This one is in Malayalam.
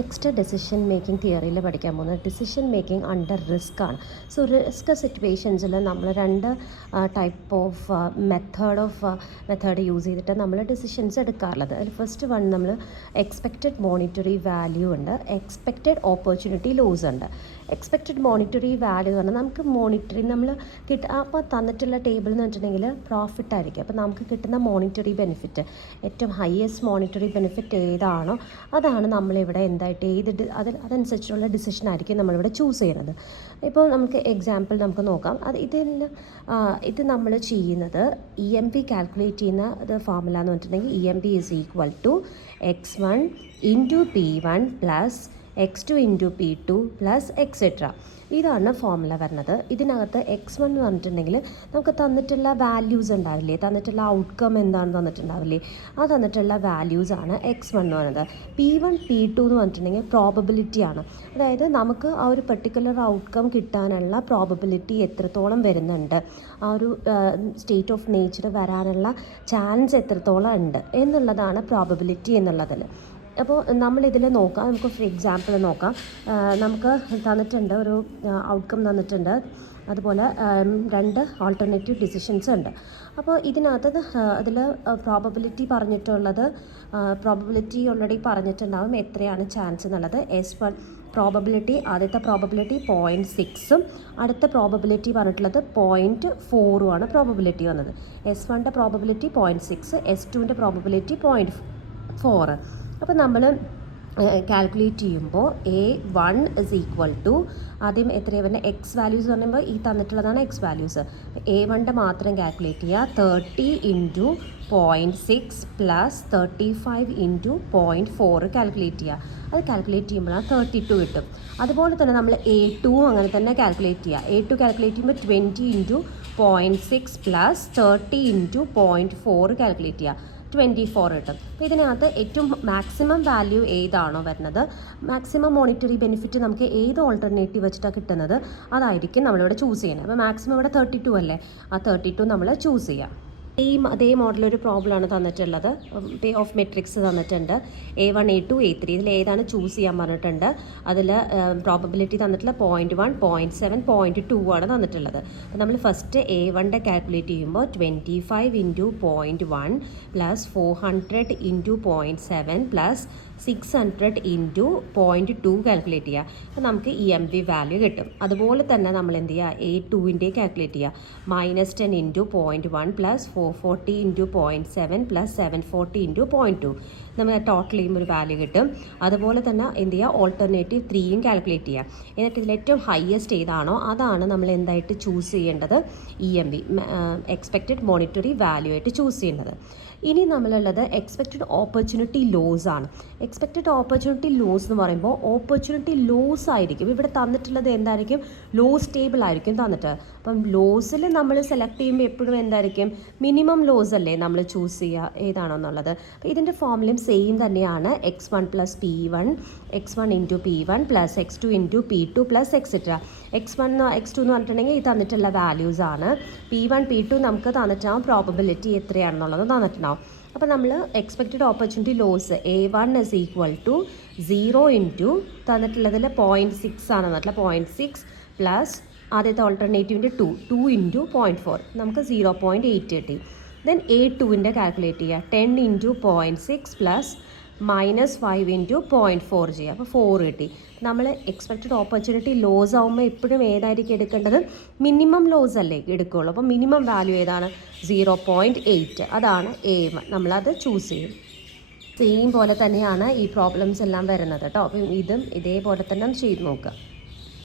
നെക്സ്റ്റ് ഡെസിഷൻ മേക്കിംഗ് തിയറിയിൽ പഠിക്കാൻ പോകുന്നത് ഡിസിഷൻ മേക്കിംഗ് അണ്ടർ റിസ്ക് ആണ്. സോ റിസ്ക് സിറ്റുവേഷൻസിൽ നമ്മൾ രണ്ട് ടൈപ്പ് ഓഫ് മെത്തേഡ് യൂസ് ചെയ്തിട്ട് നമ്മൾ ഡിസിഷൻസ് എടുക്കാറുള്ളത്. അതിൽ ഫസ്റ്റ് വൺ നമ്മൾ എക്സ്പെക്റ്റഡ് മോണിറ്ററി വാല്യൂ ഉണ്ട്, എക്സ്പെക്റ്റഡ് ഓപ്പർച്യൂണിറ്റി ലോസ് ഉണ്ട്. എക്സ്പെക്റ്റഡ് മോണിറ്ററി വാല്യൂ എന്ന് പറഞ്ഞാൽ നമുക്ക് മോണിറ്ററി നമ്മൾ അപ്പോൾ തന്നിട്ടുള്ള ടേബിൾ എന്ന് വെച്ചിട്ടുണ്ടെങ്കിൽ പ്രോഫിറ്റ് ആയിരിക്കും. അപ്പോൾ നമുക്ക് കിട്ടുന്ന മോണിറ്ററി ബെനിഫിറ്റ്, ഏറ്റവും ഹയസ്റ്റ് മോണിറ്ററി ബെനിഫിറ്റ് ഏതാണോ അതാണ് നമ്മളിവിടെ എന്തായിട്ട് അതനുസരിച്ചുള്ള ഡിസിഷൻ ആയിരിക്കും നമ്മളിവിടെ ചൂസ് ചെയ്യുന്നത്. ഇപ്പോൾ നമുക്ക് എക്സാമ്പിൾ നമുക്ക് നോക്കാം. ഇത് നമ്മൾ ചെയ്യുന്നത് EMP കാൽക്കുലേറ്റ് ചെയ്യുന്ന ഫോർമുല എന്ന് പറഞ്ഞിട്ടുണ്ടെങ്കിൽ EMP is equal to x1 into P1 plus x2 into P2 plus etcetera. ഇതാണ് ഫോർമുല വരുന്നത്. ഇതിനകത്ത് x1 എന്ന് പറഞ്ഞിട്ടുണ്ടെങ്കിൽ നമുക്ക് തന്നിട്ടുള്ള വാല്യൂസ് ഉണ്ടാവില്ലേ, തന്നിട്ടുള്ള ഔട്ട്കം എന്താണെന്ന് തന്നിട്ടുണ്ടാവില്ലേ, ആ തന്നിട്ടുള്ള വാല്യൂസാണ് x1 എന്ന് പറയുന്നത്. P1 P2 എന്ന് പറഞ്ഞിട്ടുണ്ടെങ്കിൽ പ്രോബബിലിറ്റിയാണ്. അതായത് നമുക്ക് ആ ഒരു പെർട്ടിക്കുലർ ഔട്ട്കം കിട്ടാനുള്ള പ്രോബബിലിറ്റി എത്രത്തോളം വരുന്നുണ്ട്, ആ ഒരു സ്റ്റേറ്റ് ഓഫ് നേച്ചർ വരാനുള്ള ചാൻസ് എത്രത്തോളം ഉണ്ട് എന്നുള്ളതാണ് പ്രോബബിലിറ്റി എന്നുള്ളതിൽ. അപ്പോൾ നമ്മളിതിൽ നോക്കാം. നമുക്ക് ഫോർ എക്സാമ്പിൾ നോക്കാം. നമുക്ക് തന്നിട്ടുണ്ട് ഒരു ഔട്ട്കം തന്നിട്ടുണ്ട്, അതുപോലെ രണ്ട് ഓൾട്ടർനേറ്റീവ് ഡിസിഷൻസ് ഉണ്ട്. അപ്പോൾ ഇതിനകത്ത് അതിൽ പ്രോബബിലിറ്റി പറഞ്ഞിട്ടുള്ളത്, പ്രോബബിലിറ്റി ഓൾറെഡി പറഞ്ഞിട്ടുണ്ടാവും എത്രയാണ് ചാൻസ് എന്നുള്ളത്. S1 പ്രോബബിലിറ്റി, ആദ്യത്തെ പ്രോബബിലിറ്റി 0.6ഉം അടുത്ത പ്രോബബിലിറ്റി പറഞ്ഞിട്ടുള്ളത് 0.4ഉമാണ് പ്രോബബിലിറ്റി വന്നത്. S1ൻ്റെ പ്രോബബിലിറ്റി 0.6, S2ൻ്റെ പ്രോബബിലിറ്റി 0.4. അപ്പോൾ നമ്മൾ കാൽക്കുലേറ്റ് ചെയ്യുമ്പോൾ A1 ഇസ് ഈക്വൽ ടു ആദ്യം എത്രയാണ് വരുന്നത്, എക്സ് വാല്യൂസ് എന്ന് പറയുമ്പോൾ ഈ തന്നിട്ടുള്ളതാണ് എക്സ് വാല്യൂസ്. A1ൻ്റെ മാത്രം കാൽക്കുലേറ്റ് ചെയ്യുക. 30 ഇൻറ്റു 0.6 പ്ലസ് 35 ഇൻറ്റു 0.4 കാൽക്കുലേറ്റ് ചെയ്യുക. അത് കാൽക്കുലേറ്റ് ചെയ്യുമ്പോഴാണ് 32 കിട്ടും. അതുപോലെ തന്നെ നമ്മൾ A2 അങ്ങനെ തന്നെ കാൽക്കുലേറ്റ് ചെയ്യുക. A2 കാൽക്കുലേറ്റ് ചെയ്യുമ്പോൾ 20 ഇൻറ്റു 0.6 പ്ലസ് 30 ഇൻറ്റു 0.4 കാൽക്കുലേറ്റ് ചെയ്യുക. 24 കിട്ടും. അപ്പോൾ ഇതിനകത്ത് ഏറ്റവും മാക്സിമം വാല്യൂ ഏതാണോ വരുന്നത്, മാക്സിമം മോണിറ്ററി ബെനിഫിറ്റ് നമുക്ക് ഏത് ഓൾട്ടർനേറ്റീവ് വെച്ചിട്ടാണ് കിട്ടുന്നത് അതായിരിക്കും നമ്മളിവിടെ ചൂസ് ചെയ്യുന്നത്. അപ്പോൾ മാക്സിമം ഇവിടെ 32 അല്ലേ, ആ 32 നമ്മൾ ചൂസ് ചെയ്യാം. അതേ മോഡലൊരു പ്രോബ്ലമാണ് തന്നിട്ടുള്ളത്. പേ ഓഫ് മെട്രിക്സ് തന്നിട്ടുണ്ട്, A1 A2 A3. ഇതിൽ ഏതാണ് ചൂസ് ചെയ്യാൻ പറഞ്ഞിട്ടുണ്ട്. അതിൽ പ്രോബബിലിറ്റി തന്നിട്ടുള്ള 0.1 0.7 0.2 ആണ് തന്നിട്ടുള്ളത്. അപ്പോൾ നമ്മൾ ഫസ്റ്റ് A1ൻ്റെ കാൽക്കുലേറ്റ് ചെയ്യുമ്പോൾ 25 into 0.1 plus 400 into 0.7 plus 600 into 0.2 calculate ചെയ്യുക. അപ്പോൾ നമുക്ക് EMP വാല്യൂ കിട്ടും. അതുപോലെ തന്നെ നമ്മൾ എന്ത് ചെയ്യുക, A2ൻ്റെ കാൽക്കുലേറ്റ് ചെയ്യുക. -10 into 0.1 plus 440 into 0.7 plus 740 into 0.2 നമ്മൾ ടോട്ടൽ ചെയ്യുമ്പോൾ ഒരു വാല്യൂ കിട്ടും. അതുപോലെ തന്നെ എന്ത് ചെയ്യുക, ഓൾട്ടർനേറ്റീവ് 3യും കാൽക്കുലേറ്റ് ചെയ്യുക. എന്നിട്ട് ഇതിൽ ഏറ്റവും ഹയസ്റ്റ് ഏതാണോ അതാണ് നമ്മൾ എന്തായിട്ട് ചൂസ് ചെയ്യേണ്ടത്, EMP എക്സ്പെക്റ്റഡ് മോണിറ്ററി വാല്യൂ ആയിട്ട് ചൂസ് ചെയ്യേണ്ടത്. ഇനി നമ്മളുള്ളത് എക്സ്പെക്റ്റഡ് ഓപ്പർച്യൂണിറ്റി ലോസ് ആണ്. എക്സ്പെക്റ്റഡ് ഓപ്പർച്യൂണിറ്റി ലോസ് എന്ന് പറയുമ്പോൾ ഓപ്പർച്യൂണിറ്റി ലോസ് ആയിരിക്കും ഇവിടെ തന്നിട്ടുള്ളത്. എന്തായിരിക്കും, ലോസ് ടേബിൾ ആയിരിക്കും തന്നിട്ട്. അപ്പം ലോസിൽ നമ്മൾ സെലക്ട് ചെയ്യുമ്പോൾ എപ്പോഴും എന്തായിരിക്കും, മിനിമം ലോസ് അല്ലേ നമ്മൾ ചൂസ് ചെയ്യുക ഏതാണോ എന്നുള്ളത്. അപ്പോൾ ഇതിൻ്റെ ഫോർമുലയും സെയിം തന്നെയാണ്. x1 plus P1, x1 into P1 plus x2 into P2 plus etcetera. x1 x2 എന്ന് പറഞ്ഞിട്ടുണ്ടെങ്കിൽ ഈ തന്നിട്ടുള്ള വാല്യൂസ് ആണ്. P1 P2 നമുക്ക് തന്നിട്ടാവും പ്രോബബിലിറ്റി എത്രയാണെന്നുള്ളത് തന്നിട്ടുണ്ടാവും. അപ്പോൾ നമ്മൾ expected opportunity loss A1 is equal to 0 into തന്നിട്ടുള്ളതിൽ 0.6 ആണ് തന്നിട്ടുള്ള 0.6 പ്ലസ് ആദ്യത്തെ ഓൾട്ടർനേറ്റീവിൻ്റെ 2 ഇൻറ്റു 0.4 നമുക്ക് 0.8 കിട്ടി. ദെൻ A2ൻ്റെ കാൽക്കുലേറ്റ് ചെയ്യുക. 10 ഇൻറ്റു 0.6 പ്ലസ് -5 ഇൻറ്റു 0.4 ചെയ്യുക. അപ്പോൾ 4 കിട്ടി. നമ്മൾ എക്സ്പെക്റ്റഡ് ഓപ്പർച്യൂണിറ്റി ലോസ് ആകുമ്പോൾ എപ്പോഴും ഏതായിരിക്കും എടുക്കേണ്ടത്, മിനിമം ലോസ് അല്ലേ എടുക്കുകയുള്ളൂ. അപ്പോൾ മിനിമം വാല്യൂ ഏതാണ്, 0.8. അതാണ് A1. നമ്മളത് ചൂസ് ചെയ്യും. സെയിം പോലെ തന്നെയാണ് ഈ പ്രോബ്ലംസ് എല്ലാം വരുന്നത് കേട്ടോ. അപ്പം ഇതും ഇതേപോലെ തന്നെ ചെയ്ത് നോക്കുക.